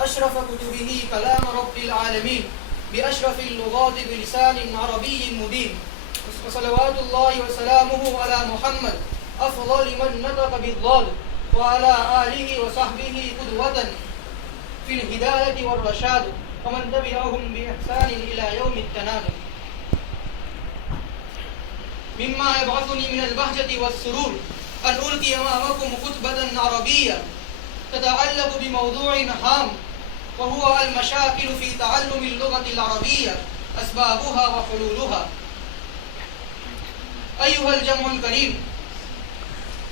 أشرف كتبه كلام رب العالمين بأشرف اللغات بلسان عربي مبين، وصلوات الله وسلامه على محمد أفضل من نطق بالضاد، وعلى آله وصحبه قدوة في الهداية والرشاد، ومن تبعهم بإحسان إلى يوم التناد. مما يبعثني من البهجة والسرور أن ألقي أمامكم خطبة عربية تتعلق بموضوع هام، وهو المشاكل في تعلم اللغة العربية، أسبابها وحلولها. أيها الجمع الكريم،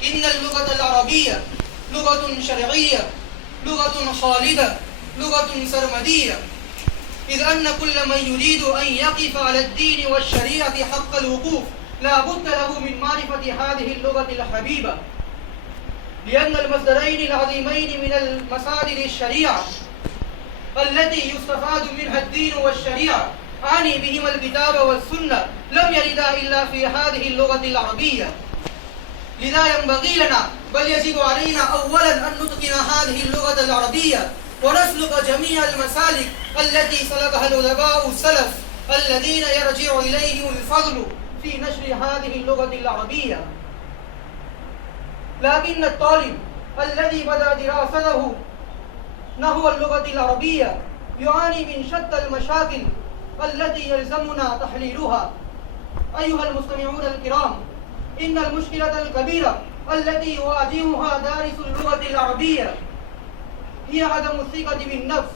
إن اللغة العربية لغة شرعية، لغة خالدة، لغة سرمدية، إذ أن كل من يريد أن يقف على الدين والشريعة حق الوقوف لا بد له من معرفة هذه اللغة الحبيبة، لأن المصدرين العظيمين من المصادر الشريعة التي يستفاد منها الدين والشريعة، أعني بهما الكتاب والسنة، لم يردا إلا في هذه اللغة العربية. لذا ينبغي لنا بل يجب علينا أولا أن نتقن هذه اللغة العربية ونسلك جميع المسالك التي سلكها الأدباء السلف الذين يرجع إليهم الفضل في نشر هذه اللغة العربية. لكن الطالب الذي بدأ دراسته نحو اللغة العربية يعاني من شتى المشاكل التي يلزمنا تحليلها. أيها المستمعون الكرام، إن المشكلة الكبيرة التي يواجهها دارس اللغة العربية هي عدم الثقة بالنفس،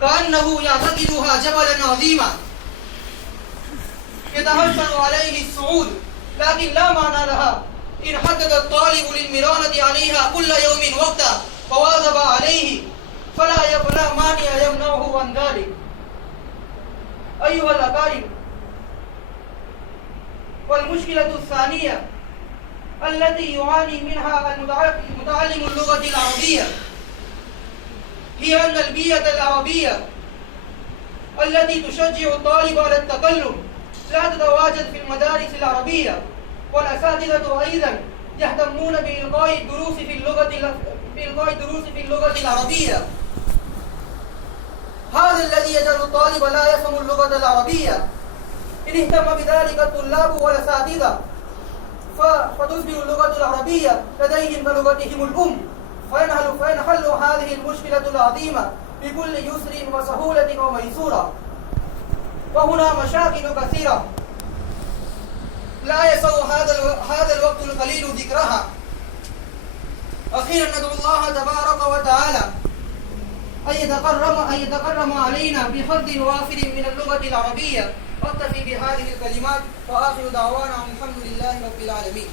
كأنه يعتقدها جبلا عظيما يتهشم عليه الصعود، لكن لا معنى لها إن حدد الطالب للمرانة عليها كل يوم وقتا وواظب عليه، فلا مانع يمنعه عن ذلك. أيها الأقارب، والمشكلة الثانية التي يعاني منها متعلم اللغة العربية هي أن البيئة العربية التي تشجع الطالب على التكلم لا تتواجد في المدارس العربية، والأساتذة أيضا يهتمون بإلقاء الدروس في اللغة العربية. هذا الذي يجعل الطالب لا يفهم اللغة العربية. إن اهتم بذلك الطلاب والأساتذة فتصبح اللغة العربية لديهم كلغتهم الأم، فينحل هذه المشكلة العظيمة بكل يسر وسهولة وميسورة. وهنا مشاكل كثيرة لا يسع هذا الوقت القليل ذكرها. أخيرا ندعو الله تبارك وتعالى أن يتكرم علينا بفضل وافر من اللغة العربية. أكتفي بهذه الكلمات وآخر دعوانا الحمد لله رب العالمين.